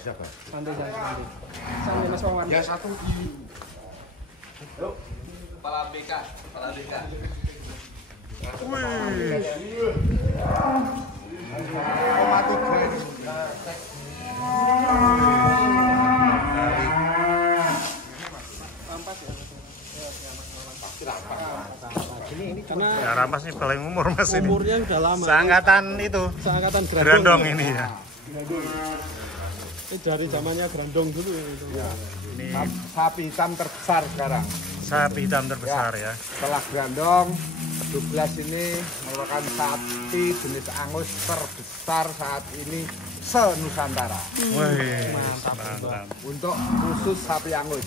Sabar. Santai. Santai Mas Wawan. Ya satu. Yuk. Kepala BK. Wih. Ya Rampas ini paling umur Mas ini. Umurnya udah lama. Seangkatan itu. Seangkatan Grandong ini ya. Ini dari zamannya Grandong dulu ini. Ini Sapi hitam terbesar sekarang. sapi hitam terbesar ya. Setelah Grandong, 12 ini merupakan sapi jenis Angus terbesar saat ini se-Nusantara. Wih, Mantap. Untuk khusus sapi Angus.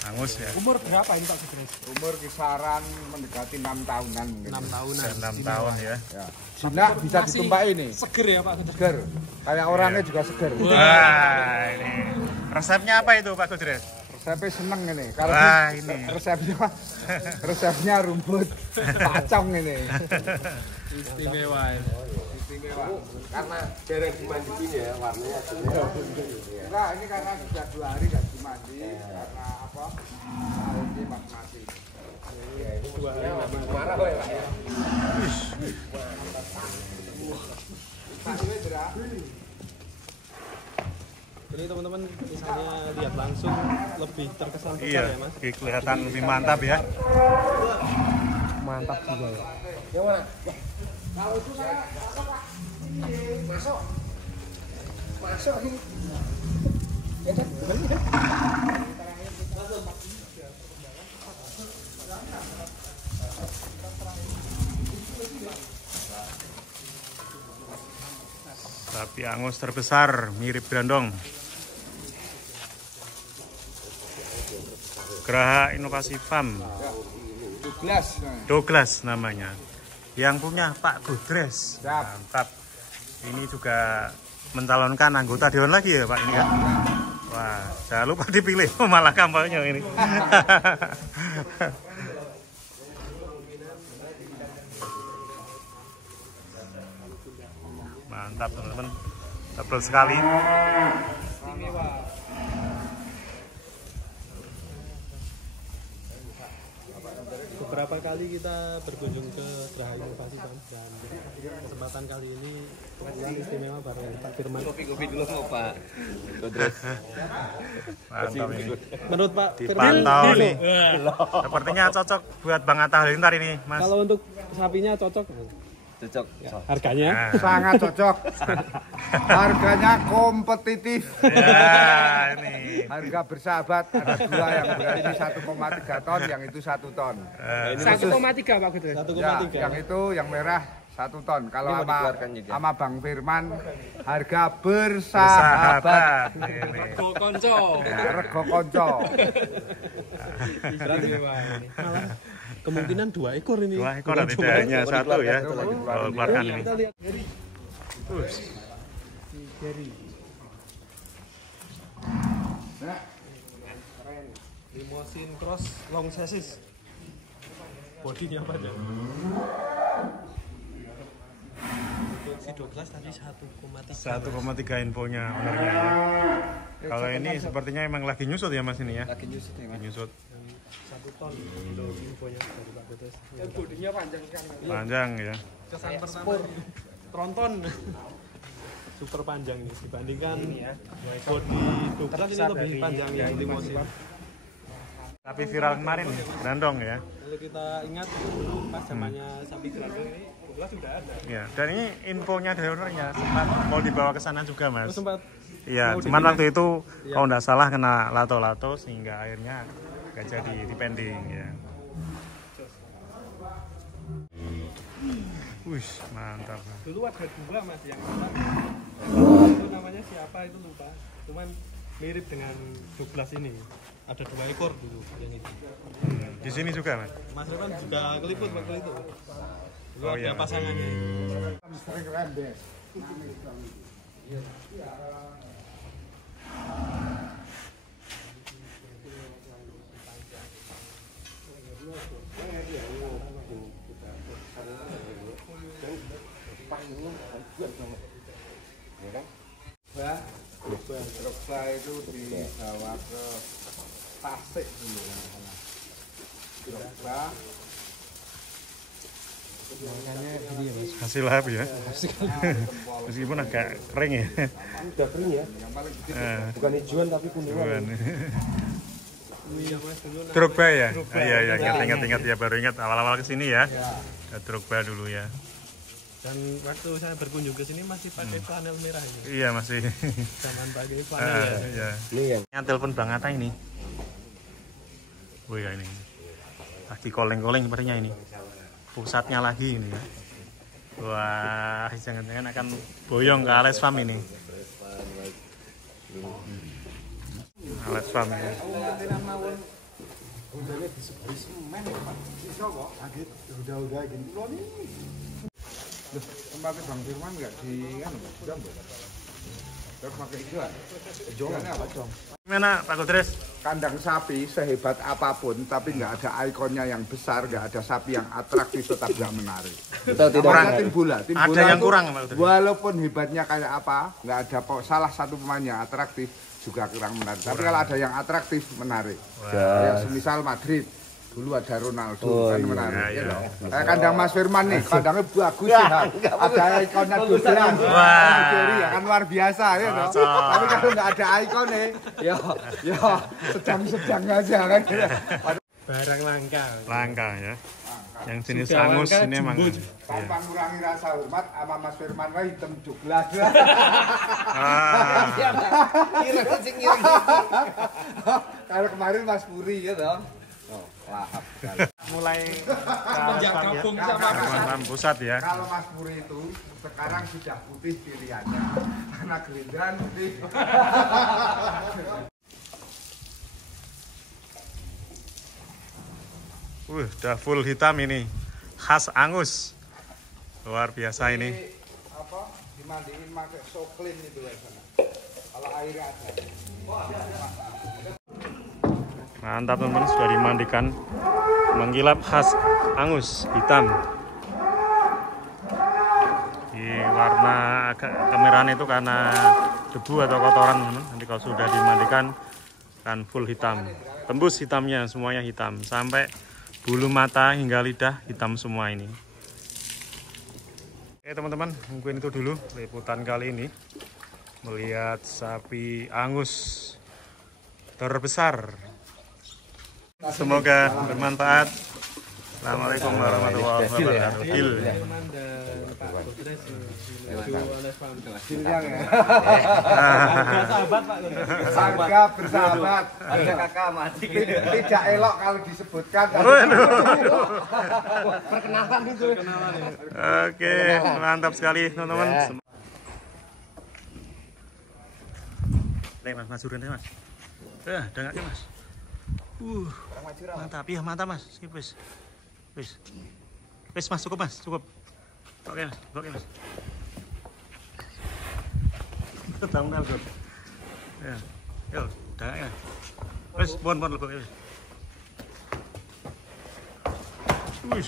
Angus ya. Umur berapa ini Pak Sugres? Umur kisaran mendekati 6 tahunan. 6 tahunan. 6 tahun ya. Ya. Jinak bisa ditumpahi ini. Seger ya Pak Sugres? Seger. Kayak orangnya juga seger. Wah, ini resepnya apa itu Pak Kudres? Resepnya seneng ini. Kalau Wah, ini. resepnya rumput pacong ini. Istimewa ya. Istimewa. Karena jarang dimandiin ya warnanya. Nah, ini karena sudah 2 hari nggak dimandi karena apa? Ini mati. Marah kok ya Pak ya. Jadi teman-teman misalnya lihat langsung lebih terkesan besar Iya, ya Mas? kelihatan lebih mantap ya. Mantap juga ya. Yang mana? Kalau itu saya apa Pak? Masuk ini. Ya kan? Sapi Angus terbesar mirip Grandong. Geraha Inovasi Farm. 12. Douglas namanya. Yang punya Pak Kudres. Siap. Mantap. Ini juga mencalonkan anggota dewan lagi ya Pak ini ya. Wah, jangan lupa dipilih. Malah kampanye ini. Mantap teman-teman. Tebal sekali. Beberapa kali kita berkunjung ke Geraha Inovasi Farm dan kesempatan kali ini yang istimewa bareng Pak Firman. Kopi dulu mau Pak. Kudres. Mantap ini. Menurut Pak Dipantau Firman, nih. Sepertinya cocok buat Bang Atta Halilintar ini, Mas. kalau untuk sapinya cocok, Cocok. harganya? Nah, Sangat cocok. Harganya kompetitif. ya, ini. Harga bersahabat ada 2 yang berat ini 1,3 ton, yang itu 1 ton. 1,3 Pak Gede. 1,3. Ya, yang itu yang merah 1 ton. Kalau Ini mau sama dikeluarkan juga. sama Bang Firman harga bersahabat. Sahabat. Ini. Konco. Ya, rego konco. Berarti malah kemungkinan 2 ekor ini. 2 ekor tidak hanya 1 ya. Kalau keluarkan ini. Kita lihat Nah, limosin cross long chassis. Bodinya apa aja? Untuk si 12 tadi 1,3. 1,3 infonya ownernya ya. Kalau ini sepertinya emang lagi nyusut ya Mas ini ya. Lagi nyusut ya Mas. Nyusut. 1 ton untuk infonya dari Pak Betes. Bodinya panjang sekali. Panjang ya. Kesan pertama tronton. Super panjang nih dibandingkan bodi 12 ini lebih panjang yang limosin. Tapi viral kemarin Grandong ya. Kalau kita ingat dulu pas zamannya sapi Grandong ini 12 sudah ada. Ya, dan ini infonya dari ownernya sempat mau dibawa ke sana juga Mas. Terus sempat Iya, mau cuman dipindah. waktu itu kalau nggak salah kena lato-lato sehingga akhirnya nggak jadi dipending ya. Wih, mantap. Dulu ada 2 Mas yang itu namanya siapa itu lupa. Cuman mirip dengan 12 ini. Ada 2 ekor dulu yang itu. Di sini juga Mas. Mas Revan juga keliput waktu itu. Dulu Oh, ada iya. pasangannya. sering rembes. Ya kan? Drogba itu dibawa ke Tasik dulu. Drogba Hasil lahap ya. Meskipun agak kering ya. Udah kering ya. Bukan hijauan tapi kuningan. Drogba ya? Iya, ingat ya, baru ingat awal-awal kesini ya. Drogba dulu ya. Dan waktu saya berkunjung ke sini masih pakai flanel merah ini. Iya, masih. Jangan pakai flanel ya. Iya. Ini yang Yang telepon Bang Atta ini. Oh ya ini. Lagi koleng-koleng sepertinya ini. Pusatnya lagi ini ya. Wah, jangan-jangan akan boyong ke Ales Farm ini. Ales Farm ya. Tempatnya Bang Firman nggak di kan? Terus pakai hijauan. Hijauannya apa dong? Gimana Pak Kudres? Kandang sapi sehebat apapun tapi nggak ada ikonnya yang besar, nggak ada sapi yang atraktif tetap nggak menarik. Betul, tidak Apalagi menarik. tim bola. Tim Ada bola yang itu kurang, Pak Kudres. walaupun hebatnya kayak apa, nggak ada salah satu pemain yang atraktif juga kurang menarik. Tapi kalau ada yang atraktif menarik. Kayak semisal Madrid. Dulu ada Ronaldo kan menarik. Iya. Kayak kandang Mas Firman nih, kandangnya bagus ya. Ada ikonnya Dodan. Wah. Ya kan luar biasa ya toh. Tapi kalau nggak ada ikonnya, ya sedang-sedang aja kan. Barang langka. Langka ya. Yang jenis Sudah angus langka, ini emang. jumbo. Tanpa mengurangi rasa hormat sama Mas Firman lah hitam 17. Ah, Kalau kemarin Mas Puri ya toh. Oh, lahap sekali. mulai Semenjak gabung sama Farm pusat ya. Kalau Mas Puri itu sekarang sudah putih pilihannya. Karena Gelindan putih. Udah full hitam ini. Khas angus. Luar biasa ini. Apa? Dimandiin pakai soklin itu ya sana. Kalau airnya ada. Mantap teman-teman, sudah dimandikan. Mengkilap khas angus hitam. Di warna agak kemerahan itu karena debu atau kotoran teman-teman. Nanti kalau sudah dimandikan kan full hitam. Tembus hitamnya, semuanya hitam. Sampai bulu mata hingga lidah hitam semua ini. Oke teman-teman, mungkin itu dulu liputan kali ini. Melihat sapi angus terbesar. Semoga bermanfaat. Assalamualaikum warahmatullahi wabarakatuh. Gil. Firman dan Pak Kudres menuju Ales Farm. Bilang ya. Sahabat Pak Kudres. Harga bersahabat. Ada kakak mati. Tidak elok kalau disebutkan. Perkenalan itu. Oke, mantap sekali teman-teman. Mas, majurin deh mas. Udah nggak mas? Mantap, iya mantap mas. Skip wis. Wis mas, cukup mas, cukup. Oke mas. Tahu nggak bro? Ya, yo, udah ya. Wis, bon lebok ya. Wis.